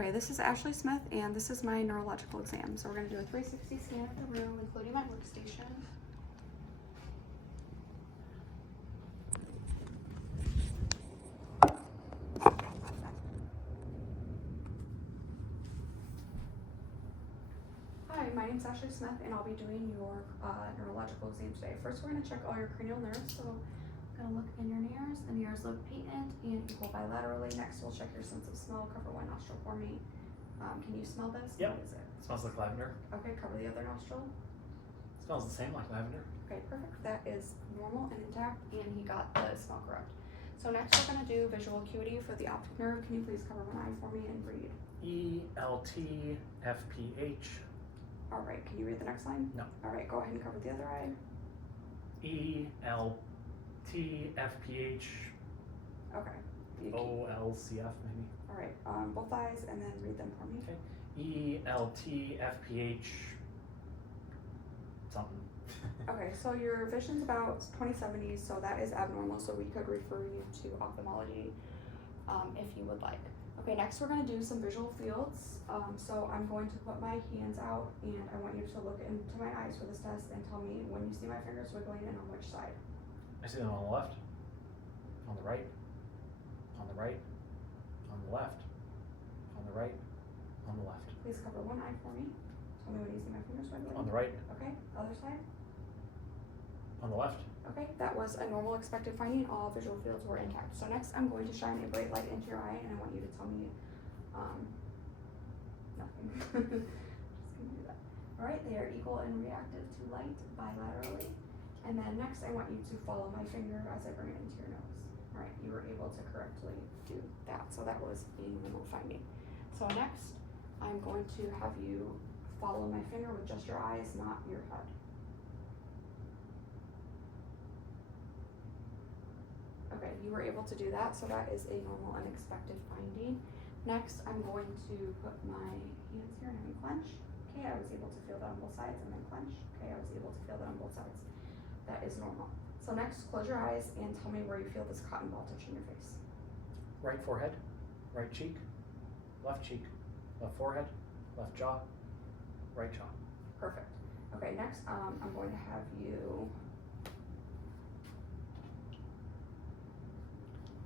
Okay, this is Ashley Smith, and this is my neurological exam. So we're going to do a 360 scan of the room, including my workstation. Hi, my name's Ashley Smith, and I'll be doing your neurological exam today. First, we're going to check all your cranial nerves. So I'm going to look in your ears. The ears look patent and equal bilaterally. Next, we'll check your sense of smell. Cover one nostril for me. Can you smell this? Yep. What is it? Smells like lavender. Okay, cover the other nostril. Smells the same like lavender. Okay, perfect. That is normal and intact, and he got the smell correct. So next we're going to do visual acuity for the optic nerve. Can you please cover one eye for me and read? ELTFPH. All right, can you read the next line? No. All right, go ahead and cover the other eye. ELTFPH. Okay. OLCF maybe. All right, both eyes, and then read them for me. Okay. ELTFPH. Something. Okay, so your vision's about 20/70, so that is abnormal, so we could refer you to ophthalmology if you would like. Okay, next we're going to do some visual fields. So I'm going to put my hands out, and I want you to look into my eyes for this test and tell me when you see my fingers wiggling and on which side. I see them on the left, on the right, on the right, on the left, on the right, on the left. Please cover one eye for me. Tell me when you see my fingers wiggling. On the right, Okay, other side. on the left. Okay, that was a normal expected finding. All visual fields were intact. So next I'm going to shine a bright light into your eye, and I want you to tell me nothing. Just gonna do that. All right, they are equal and reactive to light bilaterally. And then next I want you to follow my finger as I bring it into your nose. All right, you were able to correctly do that. So that was a normal finding. So next I'm going to have you follow my finger with just your eyes, not your head. Okay, you were able to do that, so that is a normal unexpected finding. Next, I'm going to put my hands here and have me clench. Okay, I was able to feel that on both sides, and then clench. Okay, I was able to feel that on both sides. That is normal. So next, close your eyes and tell me where you feel this cotton ball touching your face. Right forehead, right cheek, left forehead, left jaw, right jaw. Perfect. Okay, next, I'm going to have you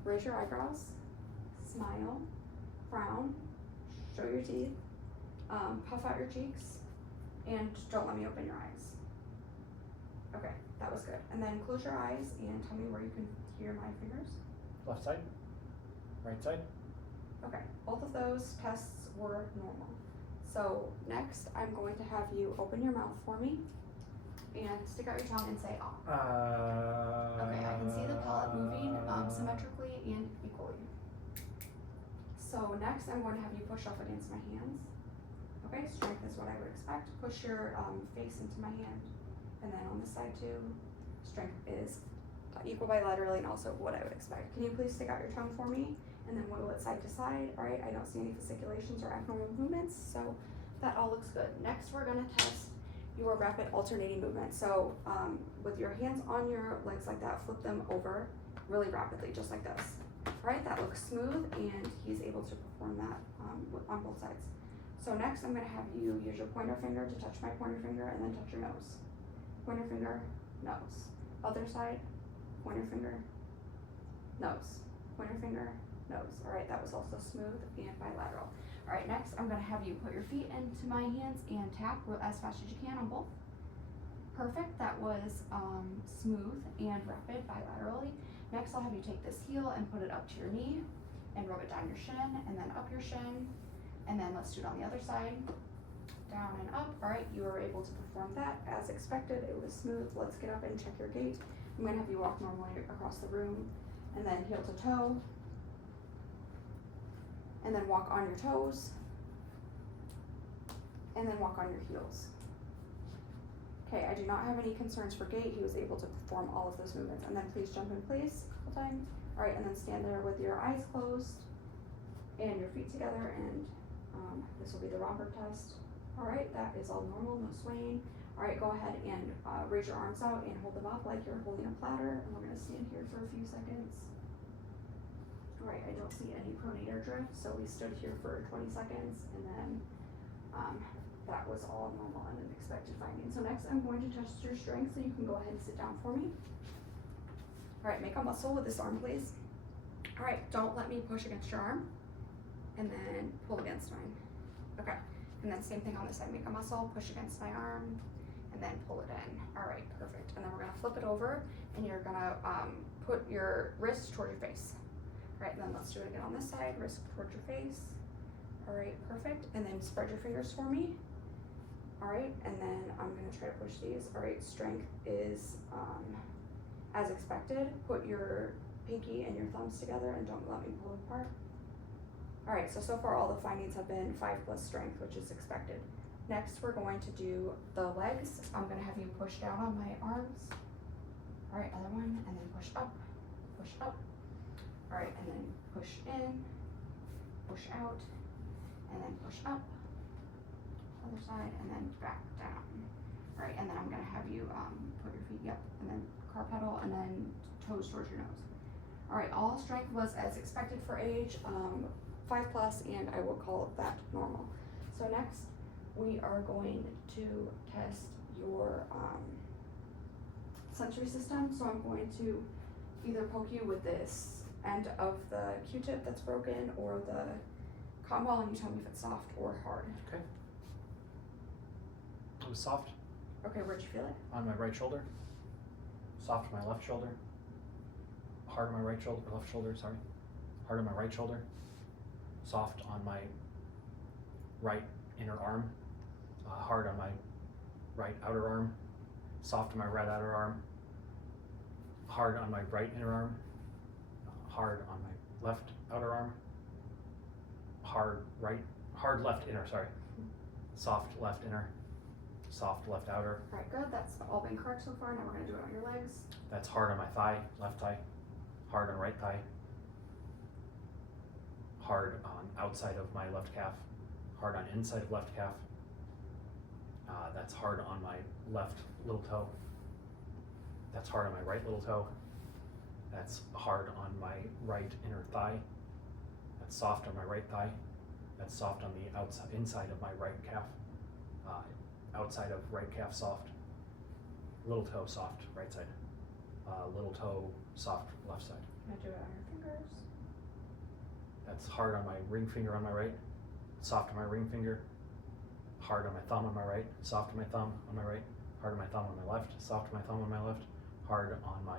raise your eyebrows, smile, frown, show your teeth, puff out your cheeks, and don't let me open your eyes. Okay, that was good. And then close your eyes and tell me where you can hear my fingers. Left side, right side. Okay, both of those tests were normal. So next, I'm going to have you open your mouth for me and stick out your tongue and say ah. Okay, I can see the palate moving symmetrically and equally. So next I'm going to have you push up against my hands. Okay, strength is what I would expect. Push your face into my hand, and then on this side too. Strength is equal bilaterally and also what I would expect. Can you please stick out your tongue for me and then wiggle it side to side? All right, I don't see any fasciculations or abnormal movements, so that all looks good. Next we're going to test your rapid alternating movement. So with your hands on your legs like that, flip them over really rapidly, just like this. All right, that looks smooth, and he's able to perform that on both sides. So next I'm going to have you use your pointer finger to touch my pointer finger and then touch your nose. Pointer finger, nose. Other side, pointer finger, nose. Pointer finger, nose. All right, that was also smooth and bilateral. All right, next I'm going to have you put your feet into my hands and tap as fast as you can on both. Perfect, that was smooth and rapid bilaterally. Next I'll have you take this heel and put it up to your knee and rub it down your shin and then up your shin. And then let's do it on the other side. Down and up. All right, you were able to perform that as expected. It was smooth. Let's get up and check your gait. I'm going to have you walk normally across the room and then heel to toe. And then walk on your toes, and then walk on your heels. Okay, I do not have any concerns for gait. He was able to perform all of those movements. And then please jump in place a couple times. All right, and then stand there with your eyes closed and your feet together, and this will be the Romberg test. All right, that is all normal, no swaying. All right, go ahead and raise your arms out and hold them up like you're holding a platter, and we're gonna stand here for a few seconds. Alright, I don't see any pronator drift, so we stood here for 20 seconds and then that was all normal and an expected finding. So next I'm going to test your strength, so you can go ahead and sit down for me. Alright, make a muscle with this arm, please. Alright, don't let me push against your arm. And then pull against mine. Okay, and then same thing on this side. Make a muscle, push against my arm, and then pull it in. Alright, perfect. And then we're gonna flip it over, and you're gonna put your wrist toward your face. Alright, then let's do it again on this side, wrist towards your face. Alright, perfect. And then spread your fingers for me. Alright, and then I'm gonna try to push these. Alright, strength is as expected. Put your pinky and your thumbs together and don't let me pull them apart. Alright, so far all the findings have been 5+ strength, which is expected. Next, we're going to do the legs. I'm gonna have you push down on my arms. Alright, other one, and then push up, push up. Alright, and then push in, push out, and then push up. Other side, and then back down. Alright, and then I'm gonna have you put your feet up, and then car pedal, and then toes towards your nose. Alright, all strength was as expected for age, 5+, and I will call that normal. So next, we are going to test your sensory system. So I'm going to either poke you with this end of the Q-tip that's broken or the cotton ball, and you tell me if it's soft or hard. Okay. It was soft. Okay, where'd you feel it? On my right shoulder. Soft on my left shoulder. Hard on my right shoulder, left shoulder, sorry. Hard on my right shoulder. Soft on my right inner arm. Hard on my right outer arm. Soft on my right outer arm. Hard on my right inner arm. Hard on my left outer arm. Hard left inner, sorry. Soft left inner. Soft left outer. Alright, good. That's all been correct so far. Now we're going to do it on your legs. That's hard on my thigh, left thigh. Hard on right thigh. Hard on outside of my left calf. Hard on inside of left calf. That's hard on my left little toe. That's hard on my right little toe. That's hard on my right inner thigh. That's soft on my right thigh. That's soft on the outside, inside of my right calf. Outside of right calf soft. Little toe soft, right side. Little toe soft, left side. Can I do it on your fingers? That's hard on my ring finger on my right. Soft on my ring finger. Hard on my thumb on my right. Soft on my thumb on my right. Hard on my thumb on my left. Soft on my thumb on my left. Hard on my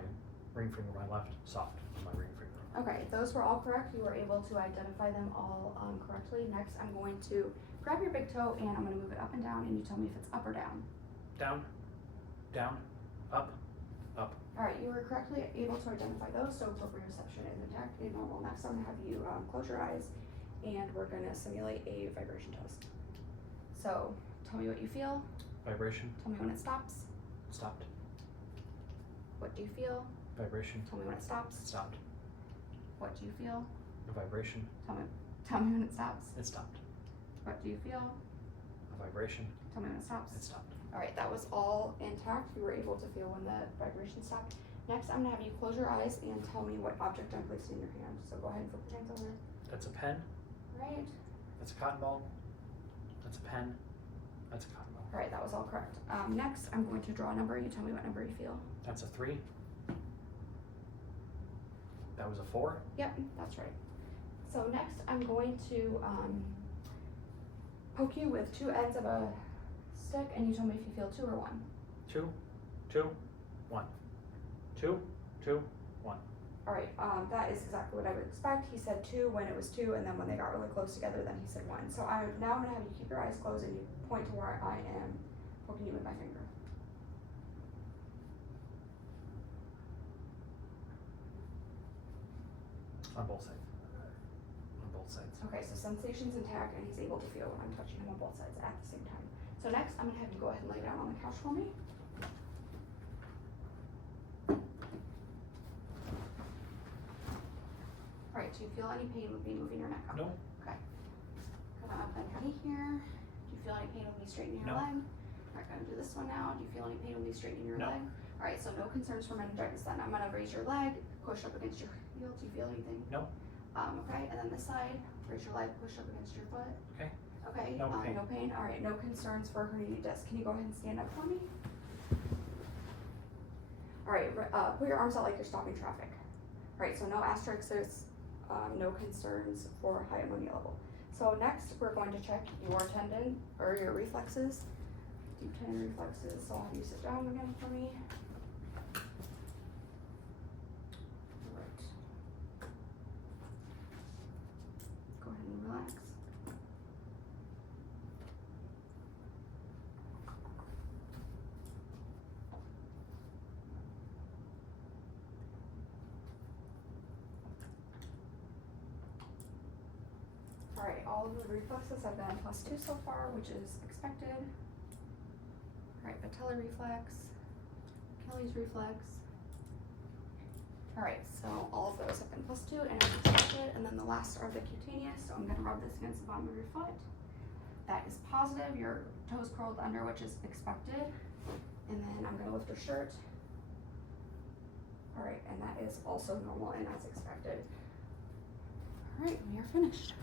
ring finger on my left. Soft on my ring finger on my right. Okay, those were all correct. You were able to identify them all correctly. Next, I'm going to grab your big toe and I'm going to move it up and down, and you tell me if it's up or down. Down, down, up, up. Alright, you were correctly able to identify those, so proprioception is intact and normal. Next, I'm going to have you close your eyes, and we're going to simulate a vibration test. So, tell me what you feel. Vibration. Tell me when it stops. Stopped. What do you feel? Vibration. Tell me when it stops. Stopped. What do you feel? A vibration. Tell me when it stops. It stopped. What do you feel? A vibration. Tell me when it stops. It stopped. Alright, that was all intact. You were able to feel when the vibration stopped. Next, I'm going to have you close your eyes and tell me what object I'm placing in your hand. So go ahead and flip your hands over. That's a pen. Right. That's a cotton ball. That's a pen. That's a cotton ball. Alright, that was all correct. Next, I'm going to draw a number. You tell me what number you feel. That's a 3. That was a 4. Yep, that's right. So next, I'm going to poke you with 2 ends of a stick, and you tell me if you feel 2 or 1. 2, 2, 1. 2, 2, 1. Alright, that is exactly what I would expect. He said 2 when it was 2, and then when they got really close together, then he said 1. So now I'm going to have you keep your eyes closed and you point to where I am poking you with my finger. On both sides. On both sides. Okay, so sensation's intact, and he's able to feel when I'm touching him on both sides at the same time. So next, I'm going to have you go ahead and lay down on the couch for me. Alright, do you feel any pain with me moving your neck up? No. Okay. Gonna bend your knee here. Do you feel any pain with me straightening your No. leg? Alright, gonna do this one now. Do you feel any pain with me straightening your No. leg? Alright, so no concerns for meningitis then. I'm gonna raise your leg, push up against your heel. Do you feel anything? No. Okay, and then this side, raise your leg, push up against your foot. Okay. Okay, No pain. no pain. All right, no concerns for herniated disc. Can you go ahead and stand up for me? All right, put your arms out like you're stopping traffic. All right, so no asterisks, no concerns for high ammonia level. So next, we're going to check your tendon or your reflexes, deep tendon reflexes. So I'll have you sit down again for me. All right. Go ahead and relax. Alright, all of the reflexes have been +2 so far, which is expected. Alright, patellar reflex, Kelly's reflex. Alright, so all of those have been +2 and as expected, and then the last are the cutaneous, so I'm going to rub this against the bottom of your foot. That is positive, your toes curled under, which is expected. And then I'm going to lift your shirt. Alright, and that is also normal and as expected. Alright, we are finished.